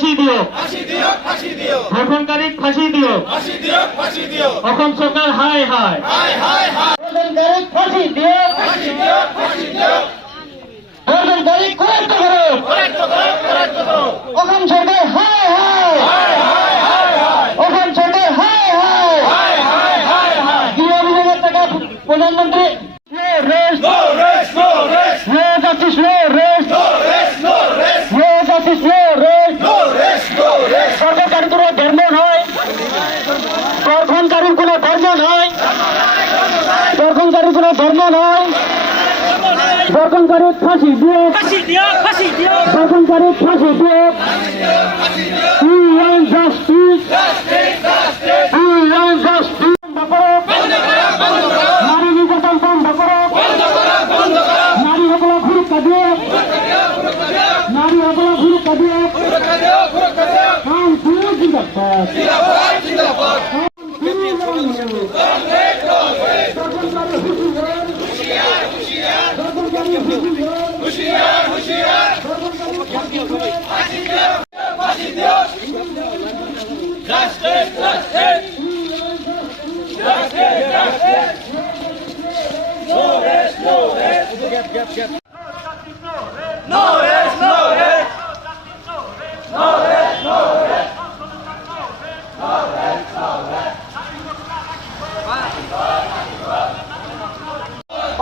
ফাঁসি দিও, ধর্ষণকারী ফাঁসি দিও, অসম সরকার হায় হায়, ধর্ষণকারী ফাঁসি দিও, ধর্ষণকারী করাক্ত করো, অসম সরকার হায় হায়, অসম সরকার হায় হায়, গৃহ বিভাগের টাকা প্রধানমন্ত্রী সরকারি কোনো ধর্ম নয়, দর্শনকারীর কোনো ধর্ম নয়, দর্শনকারীর কোনো ধর্ম নয়, দর্শনকারীর ফাঁসি দিও, দর্শনকারীর ফাঁসি দিও, জাস্টিস, জাস্টিস নারী নির্যাতন বন্ধ করো, নারী হকলা সুরক্ষা দিও, নারী হকলা সুরক্ষা দিও,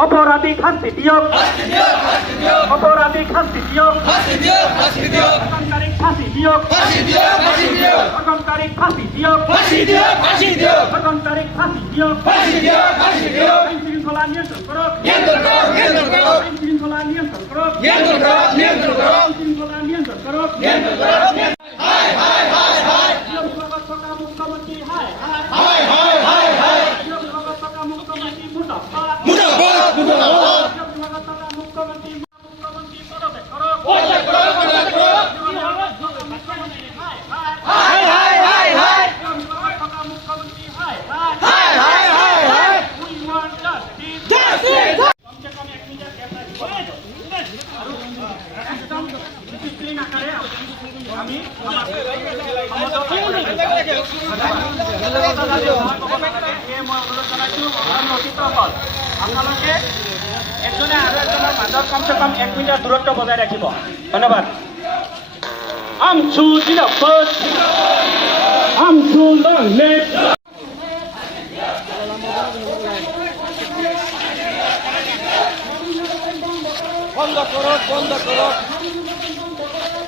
অপরাধী শাস্তি দিও, অপরাধী শাস্তি দিও, ধর্ষণকারী ফাঁসি দিও, ধর্ষণকারী ফাঁসি দিও, ধর্ষণকারী ফাঁসি দিও, আইন শৃঙ্খলা নিয়ন্ত্রণ করো, আইন শৃঙ্খলা নিয়ন্ত্রণ করো, আইন শৃঙ্খলা নিয়ন্ত্রণ করো, মুখ্যমন্ত্রী হায় হায়, মুখ্যমন্ত্রী মুর্দাবাদ, মুখ্যমন্ত্রী পদত্যাগ করো, মুখ্যমন্ত্রী হায় হায়, we want justice, কমসে কম 1 মিনিট একদম ডিসিপ্লিন আকারে আমি আপোনালোকে একজনে আৰু একজনৰ মাজত কমসে কম 1 মিনিটৰ দূৰত্ব বজাই ৰাখিব। ধন্যবাদ। Arm to the left, arm to the left. বন্ধ করো, বন্ধ করো,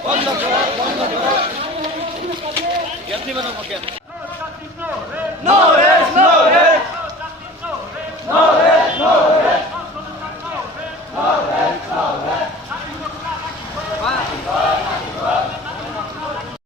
বন্ধ করো, বন্ধ করো। No